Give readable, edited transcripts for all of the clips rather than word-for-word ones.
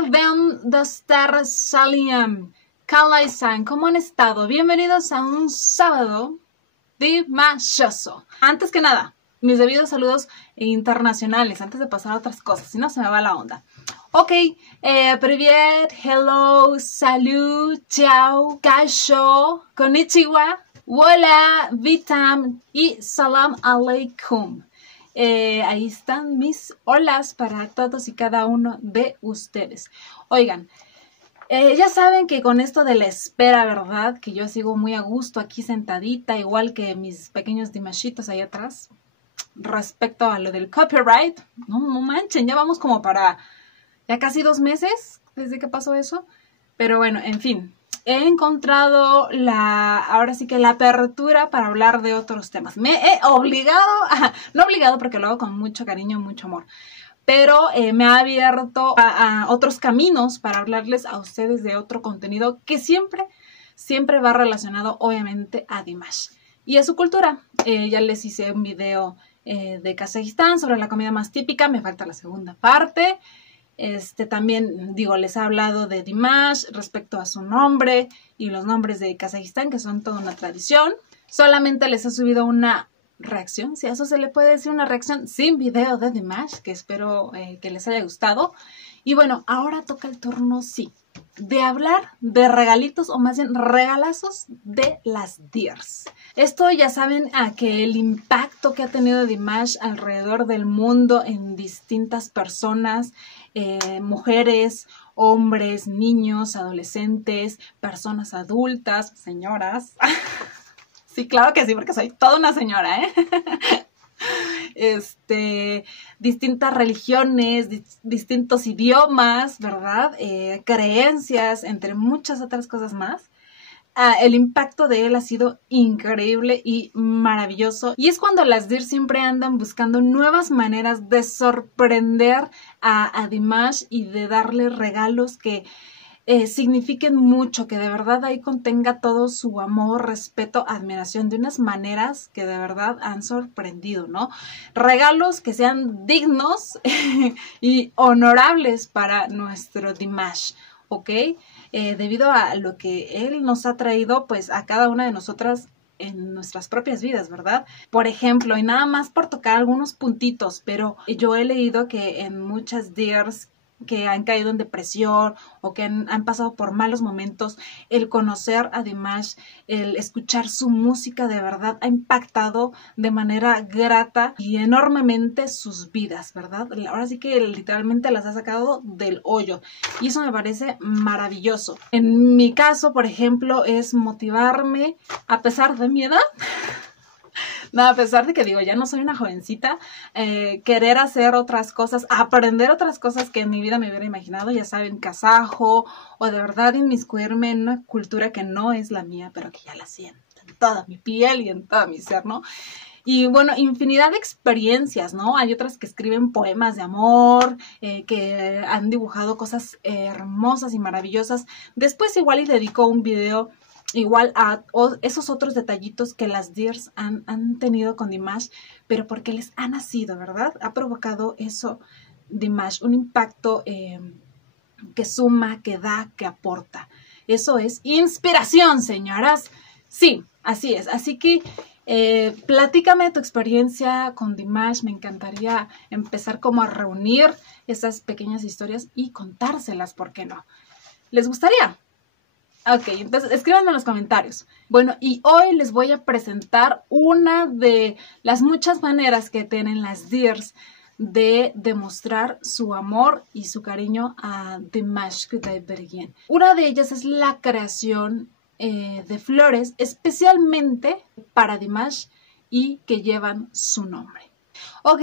ven d'estar Saliam, Kalai-san, ¿cómo han estado? Bienvenidos a un sábado dimashoso. Antes que nada, mis debidos saludos internacionales, antes de pasar a otras cosas, si no se me va la onda. Ok, привет, hello, salud, ciao, kaisho, konnichiwa, hola, vitam y salam aleikum. Ahí están mis holas para todos y cada uno de ustedes. Oigan, ya saben que con esto de la espera, ¿verdad? Que yo sigo muy a gusto aquí sentadita, igual que mis pequeños dimashitos ahí atrás. Respecto a lo del copyright, no manchen, ya vamos como para ya casi 2 meses desde que pasó eso. Pero bueno, en fin, he encontrado ahora sí que la apertura para hablar de otros temas. Me he obligado, no obligado porque lo hago con mucho cariño, mucho amor, pero me ha abierto a otros caminos para hablarles a ustedes de otro contenido que siempre va relacionado obviamente a Dimash y a su cultura. Ya les hice un video de Kazajistán sobre la comida más típica, me falta la segunda parte. También, digo, les he hablado de Dimash respecto a su nombre y los nombres de Kazajistán, que son toda una tradición. Solamente les he subido una reacción, si a eso se le puede decir una reacción, sin video de Dimash, que espero que les haya gustado. Y bueno, ahora toca el turno, sí, de hablar de regalitos, o más bien regalazos de las Dears. Esto ya saben que el impacto que ha tenido Dimash alrededor del mundo en distintas personas, mujeres, hombres, niños, adolescentes, personas adultas, señoras. Sí, claro que sí, porque soy toda una señora, distintas religiones, distintos idiomas, ¿verdad? Creencias, entre muchas otras cosas más. El impacto de él ha sido increíble y maravilloso. Y es cuando las Dears siempre andan buscando nuevas maneras de sorprender a Dimash y de darle regalos que signifiquen mucho, que de verdad ahí contenga todo su amor, respeto, admiración, de unas maneras que de verdad han sorprendido, ¿no? Regalos que sean dignos y honorables para nuestro Dimash, ¿ok? Debido a lo que él nos ha traído, pues, a cada una de nosotras en nuestras propias vidas, ¿verdad? Por ejemplo, y nada más por tocar algunos puntitos, pero yo he leído que en muchas Dears que han caído en depresión o que han pasado por malos momentos, el conocer a Dimash, el escuchar su música de verdad ha impactado de manera grata y enormemente sus vidas, ¿verdad? Ahora sí que literalmente las ha sacado del hoyo y eso me parece maravilloso. En mi caso, por ejemplo, es motivarme a pesar de mi edad. No, a pesar de que digo, ya no soy una jovencita, querer hacer otras cosas, aprender otras cosas que en mi vida me hubiera imaginado, ya saben, kazajo, o de verdad inmiscuirme en una cultura que no es la mía, pero que ya la siento en toda mi piel y en todo mi ser, ¿no? Y bueno, infinidad de experiencias, ¿no? Hay otras que escriben poemas de amor, que han dibujado cosas hermosas y maravillosas. Después igual y dedico un video igual a esos otros detallitos que las Dears han tenido con Dimash, pero porque les ha nacido, ¿verdad? Ha provocado eso Dimash, un impacto que suma, que da, que aporta. Eso es inspiración, señoras. Sí, así es. Así que platícame tu experiencia con Dimash. Me encantaría empezar como a reunir esas pequeñas historias y contárselas, ¿por qué no? ¿Les gustaría? Ok, entonces escríbanme en los comentarios. Bueno, y hoy les voy a presentar una de las muchas maneras que tienen las Dears de demostrar su amor y su cariño a Dimash Kudaibergen. Una de ellas es la creación de flores especialmente para Dimash y que llevan su nombre. Ok,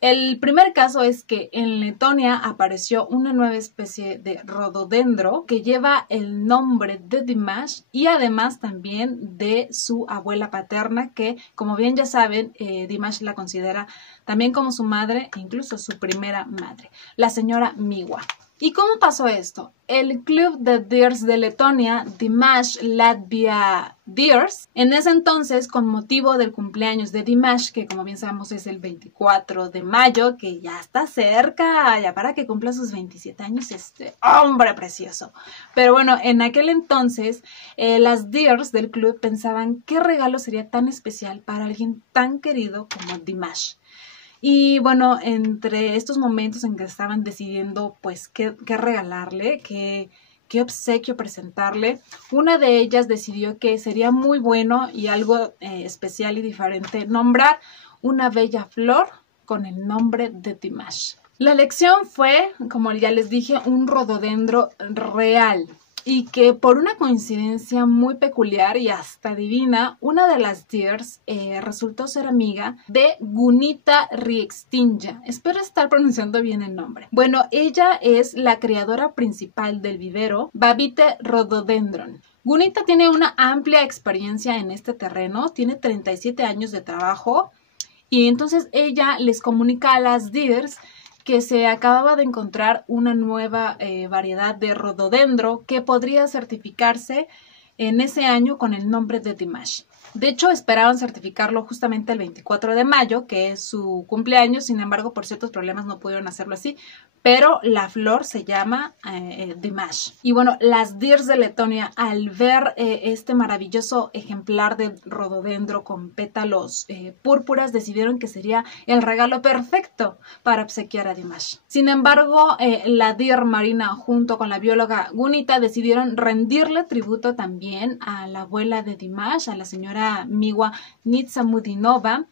el primer caso es que en Letonia apareció una nueva especie de rododendro que lleva el nombre de Dimash y además también de su abuela paterna que, como bien ya saben, Dimash la considera también como su madre, incluso su primera madre, la señora Miwa. ¿Y cómo pasó esto? El club de Deers de Letonia, Dimash Latvia Deers, en ese entonces, con motivo del cumpleaños de Dimash, que como bien sabemos es el 24 de mayo, que ya está cerca, ya para que cumpla sus 27 años, este hombre precioso. Pero bueno, en aquel entonces, las Deers del club pensaban qué regalo sería tan especial para alguien tan querido como Dimash. Y bueno, entre estos momentos en que estaban decidiendo pues qué regalarle, qué obsequio presentarle, una de ellas decidió que sería muy bueno y algo especial y diferente nombrar una bella flor con el nombre de Dimash. La elección fue, como ya les dije, un rododendro real. Y que por una coincidencia muy peculiar y hasta divina, una de las Deers resultó ser amiga de Gunita Riextinja. Espero estar pronunciando bien el nombre. Bueno, ella es la creadora principal del vivero Babite Rhododendron. Gunita tiene una amplia experiencia en este terreno, tiene 37 años de trabajo y entonces ella les comunica a las Deers que se acababa de encontrar una nueva variedad de rododendro que podría certificarse en ese año con el nombre de Dimash. De hecho, esperaban certificarlo justamente el 24 de mayo, que es su cumpleaños, sin embargo, por ciertos problemas no pudieron hacerlo así, pero la flor se llama Dimash. Y bueno, las Deers de Letonia, al ver este maravilloso ejemplar de rododendro con pétalos púrpuras, decidieron que sería el regalo perfecto para obsequiar a Dimash. Sin embargo, la Deer Marina junto con la bióloga Gunita decidieron rendirle tributo también a la abuela de Dimash, a la señora Miwa Nitsamudinova,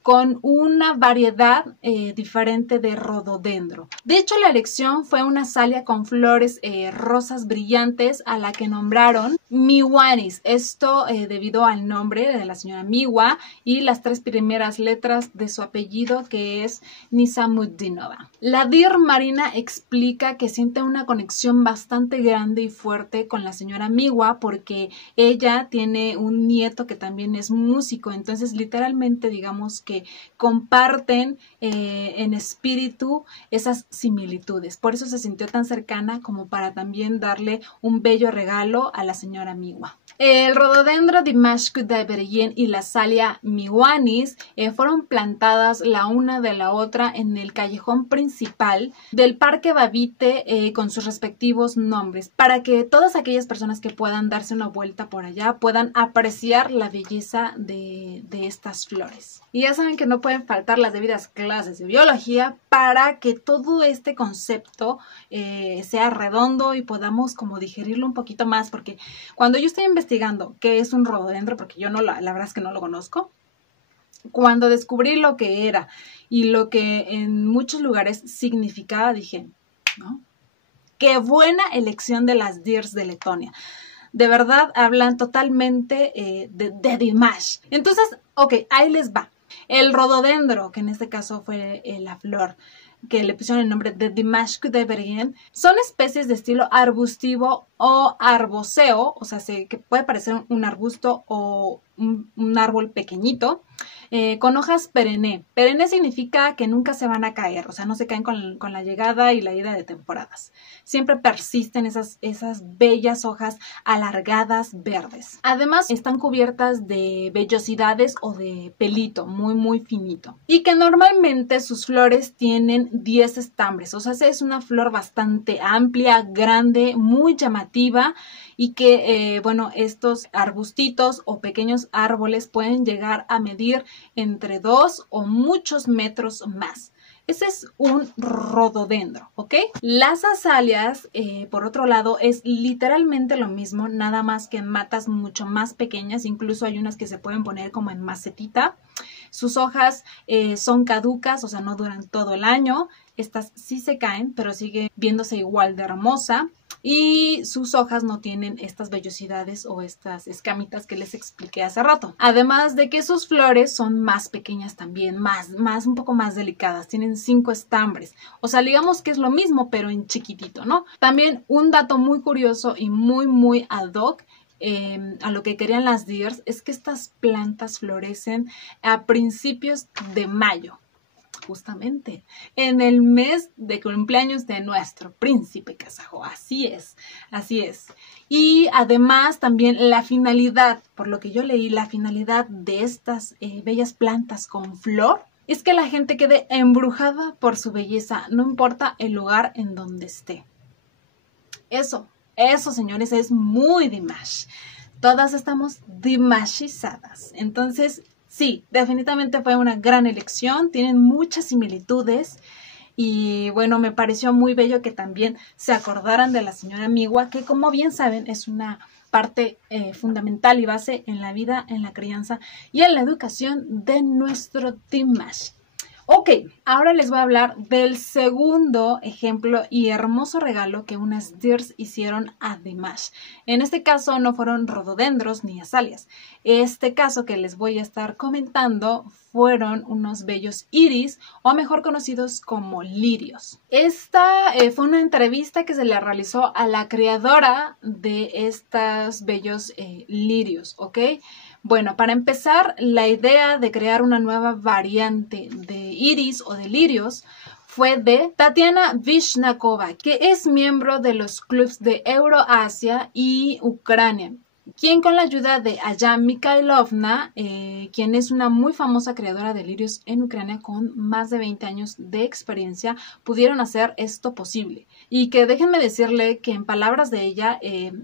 con una variedad diferente de rododendro. De hecho, la elección fue una azalia con flores rosas brillantes a la que nombraron Miwanis. Esto debido al nombre de la señora Miwa y las 3 primeras letras de su apellido, que es Nizamudinova. La Deer Marina explica que siente una conexión bastante grande y fuerte con la señora Miwa porque ella tiene un nieto que también es músico. Entonces, literalmente, digamos que comparten en espíritu esas similitudes. Por eso se sintió tan cercana como para también darle un bello regalo a la señora Miwa. El rododendro Dimash Kudaiberyen y la azalia Miwanis fueron plantadas la una de la otra en el callejón principal del Parque Babite con sus respectivos nombres, para que todas aquellas personas que puedan darse una vuelta por allá puedan apreciar la belleza de estas flores. Y ya saben que no pueden faltar las debidas clases de biología para que todo este concepto sea redondo y podamos como digerirlo un poquito más, porque cuando yo estoy investigando qué es un rododendro, porque yo no la verdad es que no lo conozco, cuando descubrí lo que era y lo que en muchos lugares significaba, dije, ¿no? Qué buena elección de las Deers de Letonia. De verdad hablan totalmente de Dimash. Entonces, ok, ahí les va. El rododendro, que en este caso fue la flor que le pusieron el nombre de Dimash Kudaiberyen, son especies de estilo arbustivo o arboceo, o sea, que puede parecer un arbusto o un árbol pequeñito, con hojas perenne. Perenne significa que nunca se van a caer, o sea, no se caen con la llegada y la ida de temporadas. Siempre persisten esas bellas hojas alargadas verdes. Además, están cubiertas de vellosidades o de pelito muy, muy finito. Y que normalmente sus flores tienen 10 estambres, o sea, es una flor bastante amplia, grande, muy llamativa y que, bueno, estos arbustitos o pequeños árboles pueden llegar a medir entre 2 o muchos metros más. Ese es un rododendro, ¿ok? Las azalias, por otro lado, es literalmente lo mismo, nada más que en matas mucho más pequeñas, incluso hay unas que se pueden poner como en macetita. Sus hojas son caducas, o sea, no duran todo el año. Estas sí se caen, pero sigue viéndose igual de hermosa. Y sus hojas no tienen estas vellosidades o estas escamitas que les expliqué hace rato. Además de que sus flores son más pequeñas también, un poco más delicadas. Tienen 5 estambres. O sea, digamos que es lo mismo, pero en chiquitito, ¿no? También un dato muy curioso y muy, muy ad hoc a lo que querían las Deers es que estas plantas florecen a principios de mayo. justamente, en el mes de cumpleaños de nuestro príncipe kazajo. Así es, así es. Y además también la finalidad, por lo que yo leí, la finalidad de estas bellas plantas con flor es que la gente quede embrujada por su belleza, no importa el lugar en donde esté. Eso, señores, es muy Dimash. Todas estamos dimashizadas. Entonces, sí, definitivamente fue una gran elección. Tienen muchas similitudes. Y bueno, me pareció muy bello que también se acordaran de la señora Miwa, que como bien saben es una parte fundamental y base en la vida, en la crianza y en la educación de nuestro Dimash. Ok, ahora les voy a hablar del segundo ejemplo y hermoso regalo que unas Dirs hicieron a Dimash. En este caso no fueron rododendros ni azaleas. Este caso que les voy a estar comentando fueron unos bellos iris, o mejor conocidos como lirios. Esta fue una entrevista que se le realizó a la creadora de estos bellos lirios, ¿ok? Bueno, para empezar, la idea de crear una nueva variante de iris o de lirios fue de Tatiana Vishnakova, que es miembro de los clubs de Euroasia y Ucrania, quien con la ayuda de Ayam Mikhailovna, quien es una muy famosa creadora de lirios en Ucrania con más de 20 años de experiencia, pudieron hacer esto posible. Y que déjenme decirle que en palabras de ella,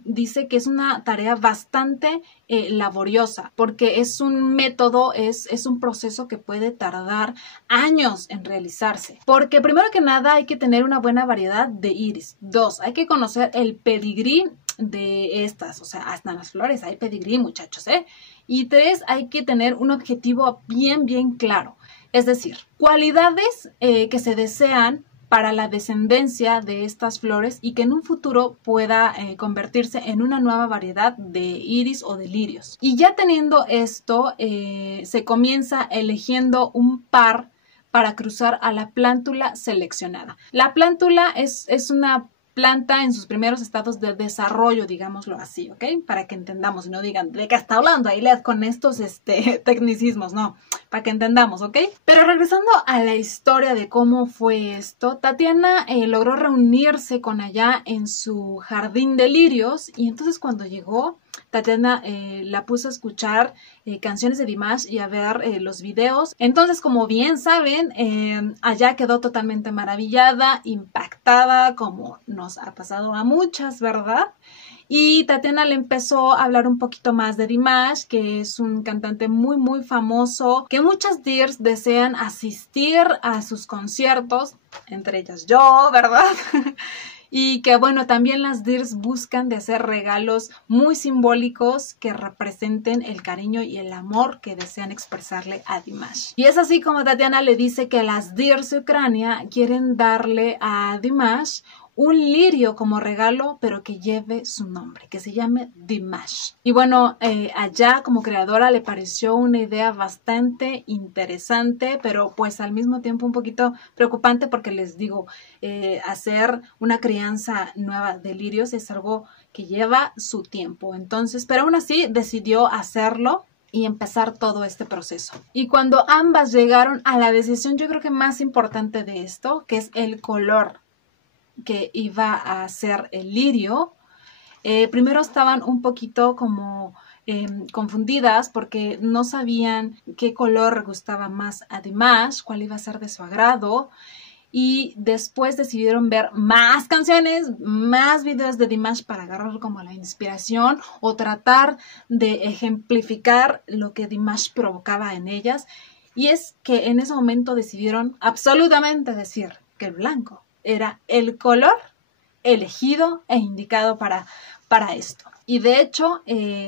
dice que es una tarea bastante laboriosa, porque es un método, es un proceso que puede tardar años en realizarse. Porque primero que nada hay que tener una buena variedad de iris. 2, hay que conocer el pedigrí de estas, o sea, hasta en las flores hay pedigrí, muchachos, ¿eh? Y 3, hay que tener un objetivo bien claro, es decir, cualidades que se desean para la descendencia de estas flores y que en un futuro pueda convertirse en una nueva variedad de iris o de lirios. Y ya teniendo esto, se comienza eligiendo un par para cruzar a la plántula seleccionada. La plántula es una planta en sus primeros estados de desarrollo, digámoslo así, ¿ok? Para que entendamos y no digan, ¿de qué está hablando Ailed con estos tecnicismos? No, para que entendamos, ¿ok? Pero regresando a la historia de cómo fue esto, Tatiana logró reunirse con allá en su jardín de lirios y entonces cuando llegó, Tatiana la puso a escuchar canciones de Dimash y a ver los videos. Entonces, como bien saben, allá quedó totalmente maravillada, impactada, como nos ha pasado a muchas, ¿verdad? Y Tatiana le empezó a hablar un poquito más de Dimash, que es un cantante muy famoso, que muchas Dirs desean asistir a sus conciertos, entre ellas yo, ¿verdad? Y que bueno, también las Dirs buscan de hacer regalos muy simbólicos que representen el cariño y el amor que desean expresarle a Dimash. Y es así como Tatiana le dice que las Dirs de Ucrania quieren darle a Dimash un lirio como regalo, pero que lleve su nombre, que se llame Dimash. Y bueno, allá como creadora le pareció una idea bastante interesante, pero pues al mismo tiempo un poquito preocupante porque les digo, hacer una crianza nueva de lirios es algo que lleva su tiempo. Entonces, pero aún así decidió hacerlo y empezar todo este proceso. Y cuando ambas llegaron a la decisión, yo creo que más importante de esto, que es el color que iba a ser el lirio, primero estaban un poquito como confundidas porque no sabían qué color gustaba más a Dimash, cuál iba a ser de su agrado, y después decidieron ver más canciones, más videos de Dimash para agarrar como la inspiración o tratar de ejemplificar lo que Dimash provocaba en ellas, y es que en ese momento decidieron absolutamente decir que el blanco era el color elegido e indicado para esto. Y de hecho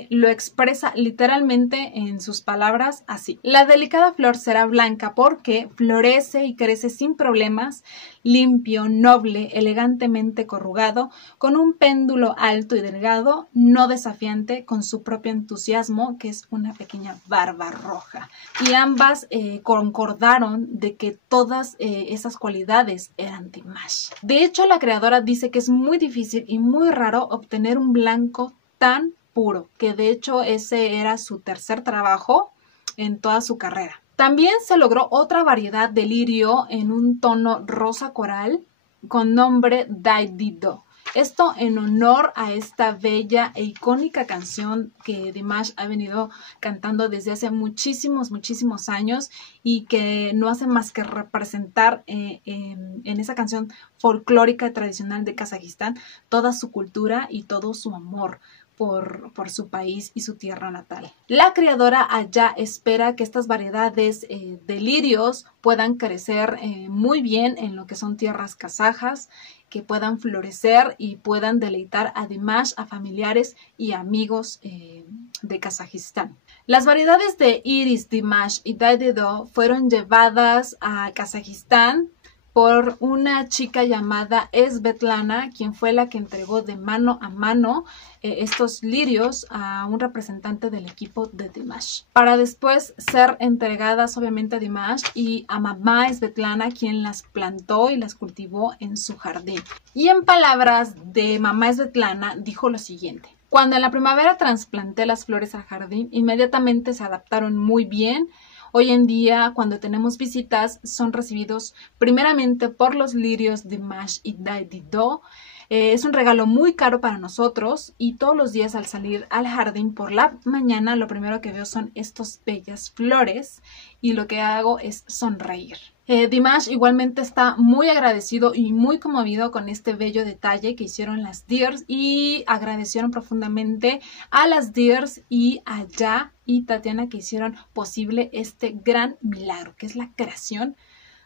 lo expresa literalmente en sus palabras así: la delicada flor será blanca porque florece y crece sin problemas, limpio, noble, elegantemente corrugado, con un péndulo alto y delgado, no desafiante, con su propio entusiasmo, que es una pequeña barba roja. Y ambas concordaron de que todas esas cualidades eran Dimash. De hecho, la creadora dice que es muy difícil y muy raro obtener un blanco tan puro, que de hecho ese era su tercer trabajo en toda su carrera. También se logró otra variedad de lirio en un tono rosa coral con nombre Daidido. Esto en honor a esta bella e icónica canción que Dimash ha venido cantando desde hace muchísimos años y que no hace más que representar en esa canción folclórica y tradicional de Kazajistán toda su cultura y todo su amor por su país y su tierra natal. La criadora allá espera que estas variedades de lirios puedan crecer muy bien en lo que son tierras kazajas, que puedan florecer y puedan deleitar a Dimash, a familiares y amigos de Kazajistán. Las variedades de Iris, Dimash y Daidido fueron llevadas a Kazajistán por una chica llamada Svetlana, quien fue la que entregó de mano a mano estos lirios a un representante del equipo de Dimash, para después ser entregadas obviamente a Dimash y a mamá Svetlana, quien las plantó y las cultivó en su jardín. Y en palabras de mamá Svetlana dijo lo siguiente: cuando en la primavera trasplanté las flores al jardín, inmediatamente se adaptaron muy bien. Hoy en día, cuando tenemos visitas, son recibidos primeramente por los lirios Dimash y Daidido. Es un regalo muy caro para nosotros y todos los días al salir al jardín por la mañana, lo primero que veo son estas bellas flores y lo que hago es sonreír. Dimash igualmente está muy agradecido y muy conmovido con este bello detalle que hicieron las Dears y agradecieron profundamente a las Dears y a Ya y Tatiana que hicieron posible este gran milagro que es la creación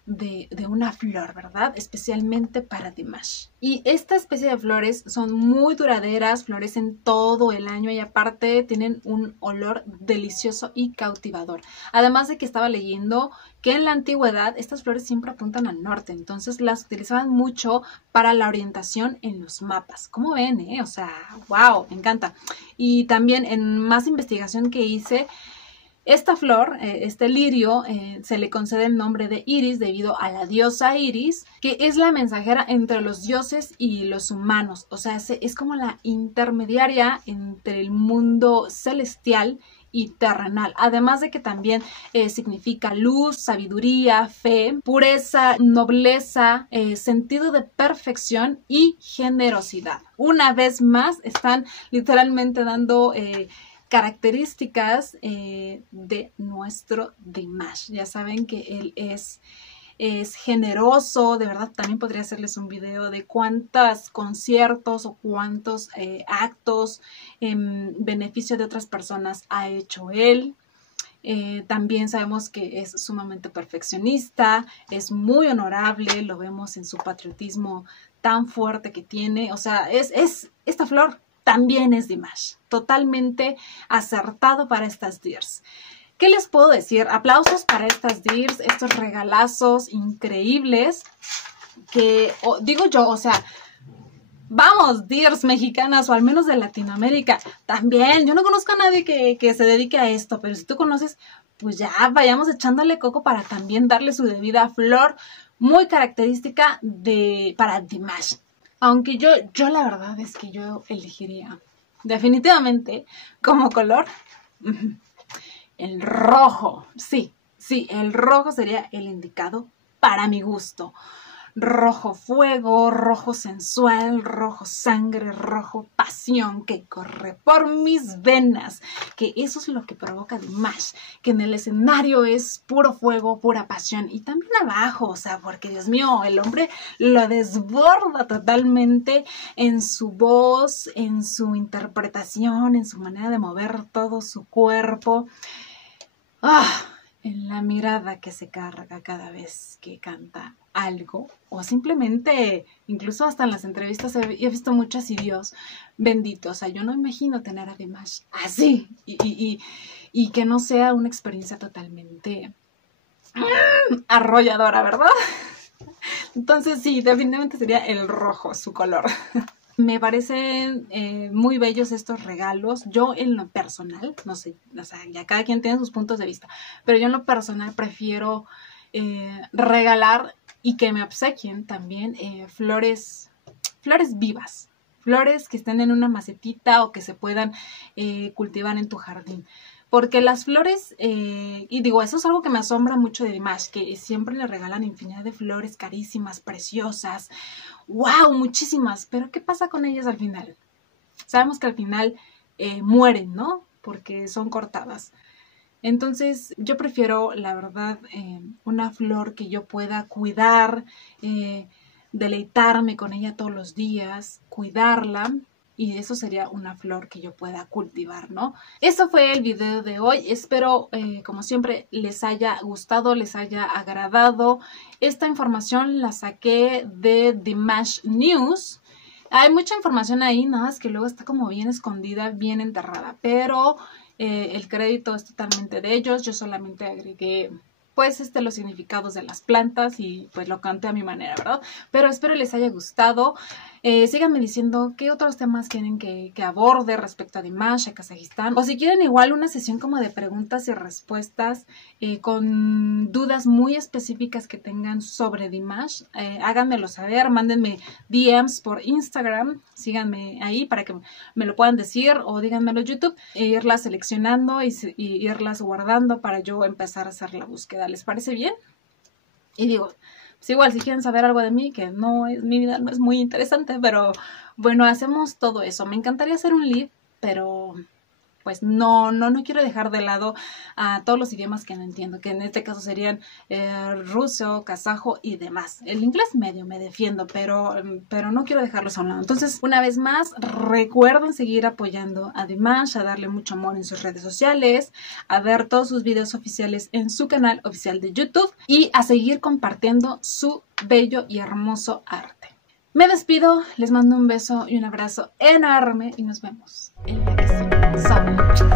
de una flor, ¿verdad? Especialmente para Dimash. Y esta especie de flores son muy duraderas, florecen todo el año y aparte tienen un olor delicioso y cautivador. Además de que estaba leyendo que en la antigüedad estas flores siempre apuntan al norte, entonces las utilizaban mucho para la orientación en los mapas. ¿Cómo ven, O sea, wow, me encanta. Y también en más investigación que hice, esta flor, este lirio, se le concede el nombre de Iris debido a la diosa Iris, que es la mensajera entre los dioses y los humanos. O sea, es como la intermediaria entre el mundo celestial y terrenal. Además de que también significa luz, sabiduría, fe, pureza, nobleza, sentido de perfección y generosidad. Una vez más, están literalmente dando características de nuestro Dimash. Ya saben que él es generoso, de verdad también podría hacerles un video de cuántos conciertos o cuántos actos en beneficio de otras personas ha hecho él. También sabemos que es sumamente perfeccionista, es muy honorable, lo vemos en su patriotismo tan fuerte que tiene. O sea, esta flor también es Dimash, totalmente acertado para estas Dears. ¿Qué les puedo decir? Aplausos para estas Dears, estos regalazos increíbles que, digo yo, o sea, vamos, Dears mexicanas o al menos de Latinoamérica, también, yo no conozco a nadie que se dedique a esto, pero si tú conoces, pues ya vayamos echándole coco para también darle su debida flor muy característica para Dimash. Aunque yo la verdad es que yo elegiría definitivamente como color el rojo. Sí, el rojo sería el indicado para mi gusto. Rojo fuego, rojo sensual, rojo sangre, rojo pasión que corre por mis venas. Que eso es lo que provoca Dimash, que en el escenario es puro fuego, pura pasión. Y también abajo, o sea, porque Dios mío, el hombre lo desborda totalmente en su voz, en su interpretación, en su manera de mover todo su cuerpo. En la mirada que se carga cada vez que canta algo o simplemente, incluso hasta en las entrevistas he visto muchas y Dios bendito, o sea, yo no imagino tener a Dimash así y que no sea una experiencia totalmente arrolladora, ¿verdad? Entonces sí, definitivamente sería el rojo su color. Me parecen muy bellos estos regalos. Yo en lo personal, no sé, o sea, ya cada quien tiene sus puntos de vista, pero yo en lo personal prefiero regalar y que me obsequien también flores vivas, flores que estén en una macetita o que se puedan cultivar en tu jardín. porque las flores, y digo, eso es algo que me asombra mucho de Dimash, que siempre le regalan infinidad de flores carísimas, preciosas, wow, muchísimas, pero ¿qué pasa con ellas al final? Sabemos que al final mueren, ¿no? Porque son cortadas. Entonces yo prefiero, la verdad, una flor que yo pueda cuidar, deleitarme con ella todos los días, cuidarla, y eso sería una flor que yo pueda cultivar, ¿no? Eso fue el video de hoy. Espero, como siempre, les haya gustado, les haya agradado. Esta información la saqué de Dimash News. Hay mucha información ahí, nada más que luego está como bien escondida, bien enterrada, pero el crédito es totalmente de ellos. Yo solamente agregué pues los significados de las plantas y pues lo canté a mi manera, ¿verdad? Pero espero les haya gustado. Síganme diciendo qué otros temas quieren que aborde respecto a Dimash, a Kazajistán, o si quieren igual una sesión como de preguntas y respuestas con dudas muy específicas que tengan sobre Dimash. Háganmelo saber, mándenme DMs por Instagram, síganme ahí para que me lo puedan decir, o díganmelo en YouTube, irlas seleccionando y irlas guardando para yo empezar a hacer la búsqueda. ¿Les parece bien? Y digo, pues igual si quieren saber algo de mí, que no es, mi vida no es muy interesante, pero bueno, hacemos todo eso. Me encantaría hacer un live, pero pues no quiero dejar de lado a todos los idiomas que no entiendo, que en este caso serían ruso, kazajo y demás. El inglés medio me defiendo, pero no quiero dejarlos a un lado. Entonces, una vez más, recuerden seguir apoyando a Dimash, a darle mucho amor en sus redes sociales, a ver todos sus videos oficiales en su canal oficial de YouTube y a seguir compartiendo su bello y hermoso arte. Me despido, les mando un beso y un abrazo enorme y nos vemos en la próxima.